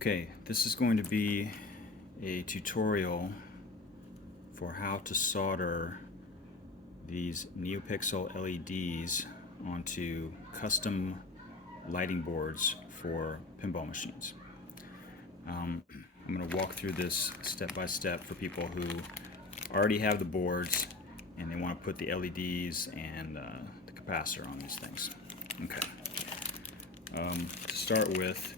Okay, this is going to be a tutorial for how to solder these NeoPixel LEDs onto custom lighting boards for pinball machines. I'm going to walk through this step by step for people who already have the boards and they want to put the LEDs and the capacitor on these things. Okay. To start with,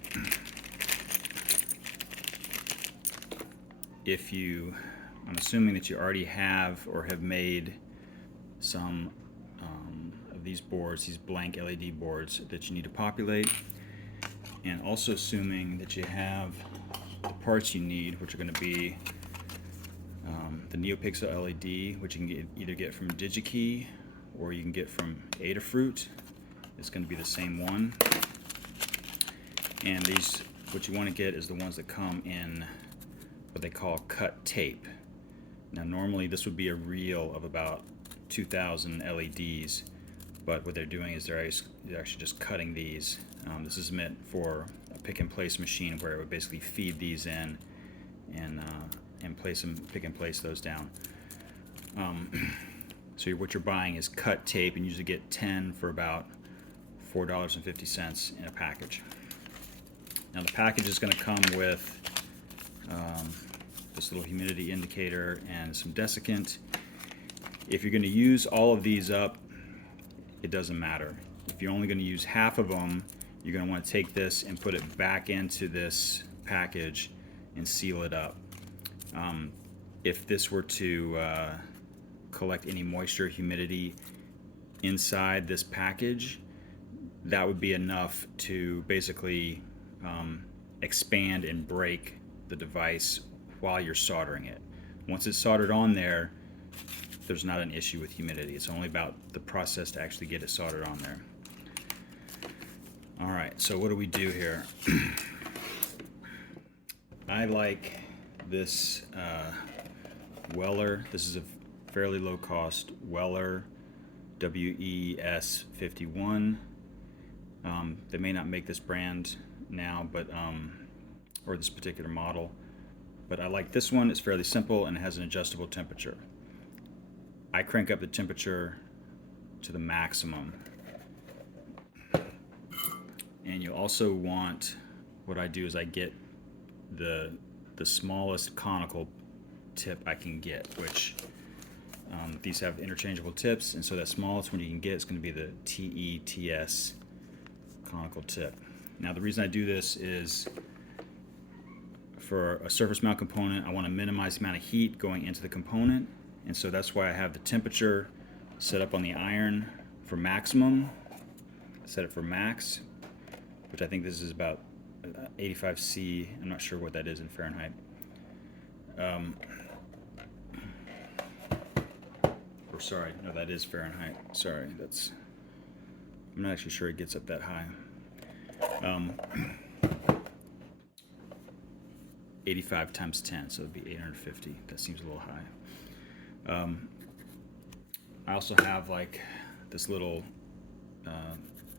I'm assuming that you already have or have made some of these boards, these blank LED boards that you need to populate, and also assuming that you have the parts you need, which are going to be the NeoPixel LED, which you can either get from DigiKey or you can get from Adafruit. It's going to be the same one. And these, what you want to get is the ones that come in what they call cut tape. Now normally this would be a reel of about 2,000 LEDs, but what they're doing is they're actually just cutting these. This is meant for a pick and place machine where it would basically feed these in and place them, pick and place those down. So what you're buying is cut tape, and you usually get 10 for about $4.50 in a package. Now the package is going to come with this little humidity indicator and some desiccant. If you're going to use all of these up, it doesn't matter. If you're only going to use half of them, you're going to want to take this and put it back into this package and seal it up. If this were to collect any moisture, humidity inside this package, that would be enough to basically expand and break the device while you're soldering it. Once it's soldered on there, there's not an issue with humidity. It's only about the process to actually get it soldered on there. Alright, so what do we do here? I like this Weller. This is a fairly low cost Weller WES51. They may not make this brand now, but or this particular model, but I like this one. It's fairly simple and it has an adjustable temperature. I crank up the temperature to the maximum. And you also want, what I do is I get the smallest conical tip I can get, which these have interchangeable tips, and so that smallest one you can get is going to be the TETS conical tip. Now the reason I do this is for a surface mount component, I want to minimize the amount of heat going into the component, and so that's why I have the temperature set up on the iron for maximum. Set it for max, which I think this is about 85°C. I'm not sure what that is in Fahrenheit. Or sorry, no, that is Fahrenheit. Sorry, that's, I'm not actually sure it gets up that high. 85 times 10, so it'd be 850. That seems a little high. I also have like this little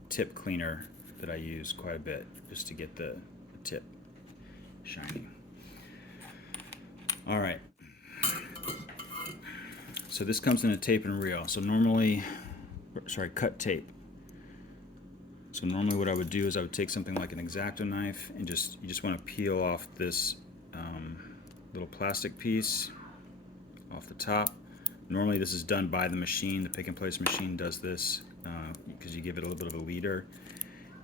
tip cleaner that I use quite a bit just to get the tip shiny. All right. So this comes in a tape and reel. So normally, cut tape. So normally what I would do is I would take something like an X-Acto knife and you just want to peel off this little plastic piece off the top. Normally this is done by the machine. The pick and place machine does this because you give it a little bit of a leader.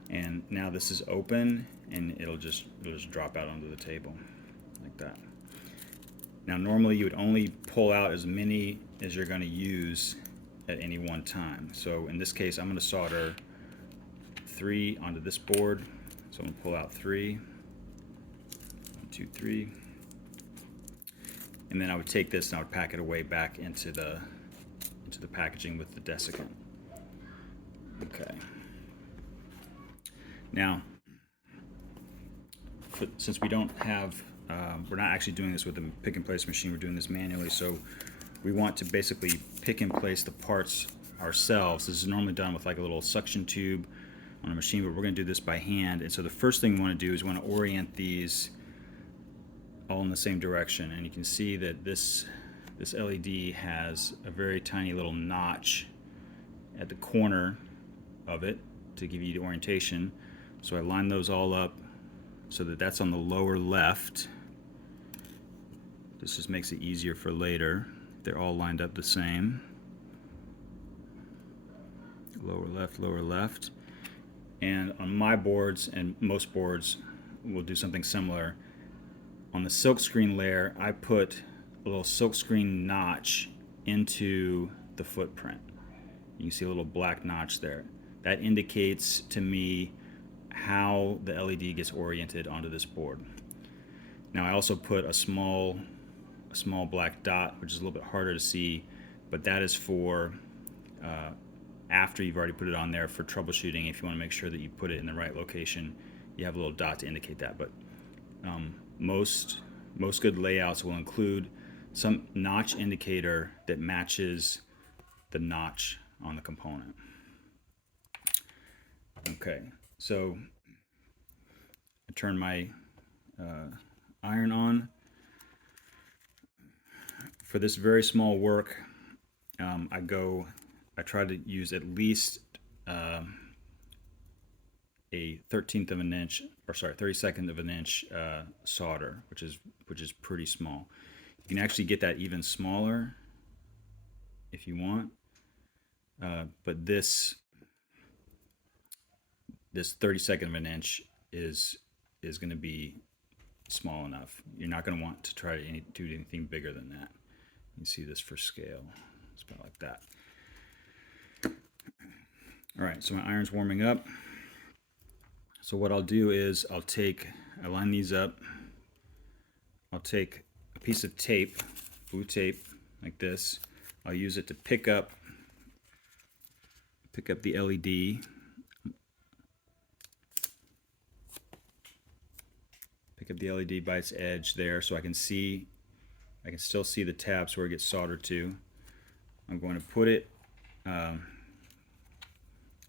And now this is open and it'll just drop out onto the table like that. Now normally you would only pull out as many as you're going to use at any one time. So in this case I'm going to solder 3 onto this board. So I'm going to pull out 3. 1, 2, 3. And then I would take this and I would pack it away back into the packaging with the desiccant. Okay. Now, since we don't have, we're not actually doing this with the pick and place machine, we're doing this manually, so we want to basically pick and place the parts ourselves. This is normally done with like a little suction tube on a machine, but we're going to do this by hand. And so the first thing we want to do is we want to orient these all in the same direction. And you can see that this LED has a very tiny little notch at the corner of it to give you the orientation. So I line those all up so that that's on the lower left. This just makes it easier for later. They're all lined up the same. Lower left, lower left. And on my boards and most boards, we'll do something similar. On the silkscreen layer, I put a little silkscreen notch into the footprint. You can see a little black notch there. That indicates to me how the LED gets oriented onto this board. Now I also put a small black dot, which is a little bit harder to see, but that is for after you've already put it on there for troubleshooting. If you want to make sure that you put it in the right location, you have a little dot to indicate that. But most good layouts will include some notch indicator that matches the notch on the component. Okay, so I turn my iron on. For this very small work, I try to use at least a 1/13 of an inch, or sorry, 32nd of an inch solder, which is pretty small. You can actually get that even smaller if you want, but this 32nd of an inch is going to be small enough. You're not going to want to try to do anything bigger than that. You can see this for scale. It's about like that. All right, so my iron's warming up. So what I'll do is I line these up. I'll take a piece of tape, blue tape, like this. I'll use it to pick up the LED. Pick up the LED by its edge there, so I can still see the tabs where it gets soldered to. I'm going to put it,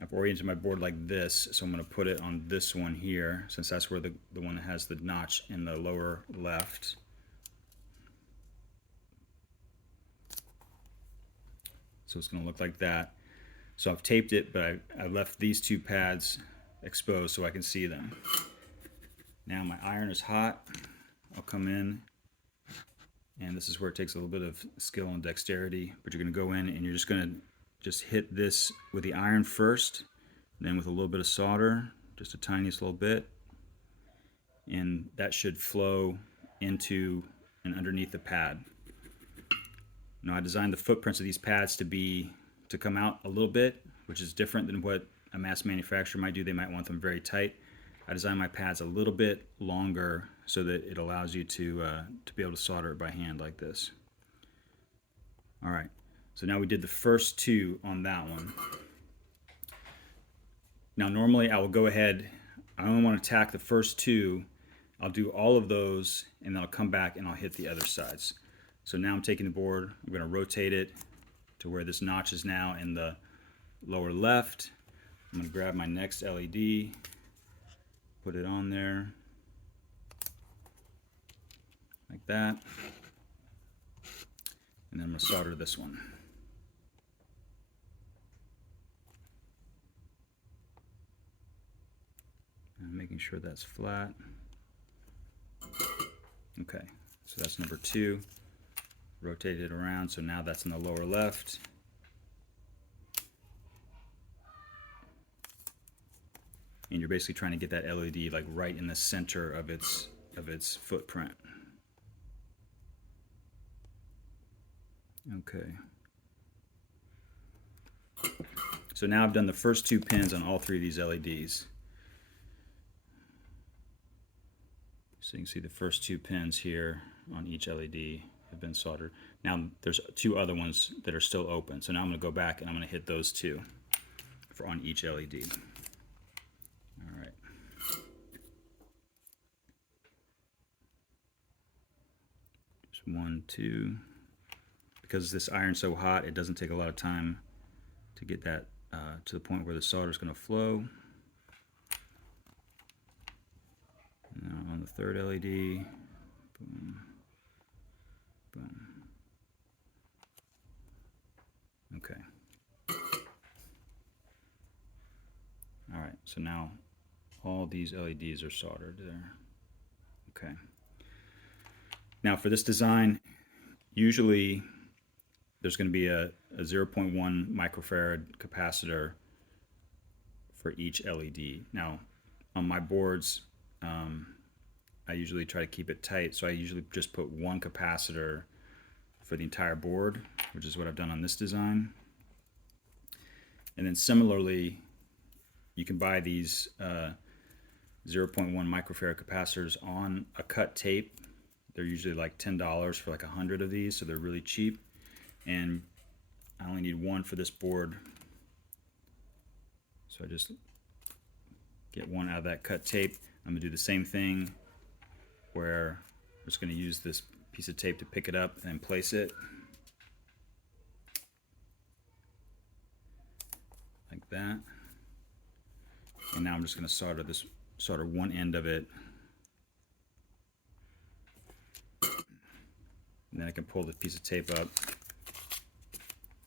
I've oriented my board like this, so I'm going to put it on this one here, since that's where the one that has the notch in the lower left. So it's going to look like that. So I've taped it, but I left these two pads exposed so I can see them. Now my iron is hot. I'll come in, and this is where it takes a little bit of skill and dexterity, but you're going to go in and you're just going to hit this with the iron first, then with a little bit of solder, just a tiniest little bit, and that should flow into and underneath the pad. Now I designed the footprints of these pads to come out a little bit, which is different than what a mass manufacturer might do. They might want them very tight. I designed my pads a little bit longer so that it allows you to be able to solder it by hand like this. All right, so now we did the first two on that one. Now normally I will go ahead, I only want to tack the first two. I'll do all of those and then I'll come back and I'll hit the other sides. So now I'm taking the board, I'm going to rotate it to where this notch is now in the lower left. I'm going to grab my next LED, put it on there like that, and then I'm going to solder this one. And making sure that's flat. Okay, so that's number two. Rotate it around, so now that's in the lower left. And you're basically trying to get that LED like right in the center of its footprint. Okay. So now I've done the first two pins on all three of these LEDs. So you can see the first two pins here on each LED have been soldered. Now there's two other ones that are still open. So now I'm going to go back and I'm going to hit those two on each LED. All right. Just 1, 2. Because this iron's so hot, it doesn't take a lot of time to get that to the point where the solder is going to flow. And now on the third LED, boom, boom. Okay. All right, so now all these LEDs are soldered there. Okay. Now for this design, usually there's going to be a 0.1 microfarad capacitor for each LED. Now on my boards, I usually try to keep it tight, so I usually just put one capacitor for the entire board, which is what I've done on this design. And then similarly, you can buy these 0.1 microfarad capacitors on a cut tape. They're usually like $10 for like 100 of these, so they're really cheap. And I only need one for this board, so I just get one out of that cut tape. I'm gonna do the same thing where I'm just gonna use this piece of tape to pick it up and place it like that. And now I'm just gonna solder one end of it, and then I can pull the piece of tape up,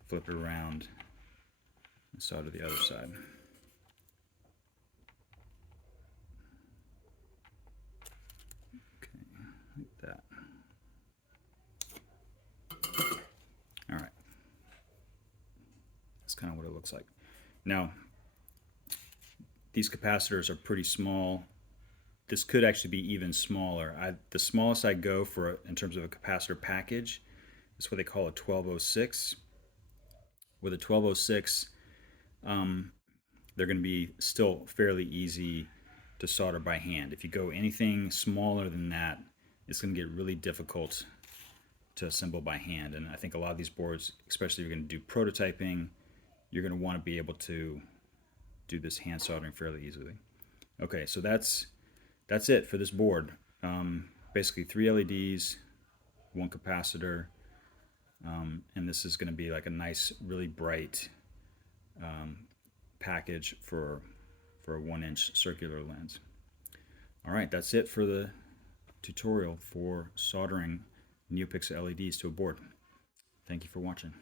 flip it around, and solder the other side. Okay, like that. All right. That's kind of what it looks like. Now, these capacitors are pretty small. This could actually be even smaller. The smallest I go for in terms of a capacitor package is what they call a 1206. With a 1206, they're going to be still fairly easy to solder by hand. If you go anything smaller than that, it's going to get really difficult to assemble by hand. And I think a lot of these boards, especially if you're going to do prototyping, you're going to want to be able to do this hand soldering fairly easily. Okay, so that's it for this board. Basically 3 LEDs, 1 capacitor, and this is going to be like a nice, really bright package for a 1-inch circular lens. All right, that's it for the tutorial for soldering NeoPixel LEDs to a board. Thank you for watching.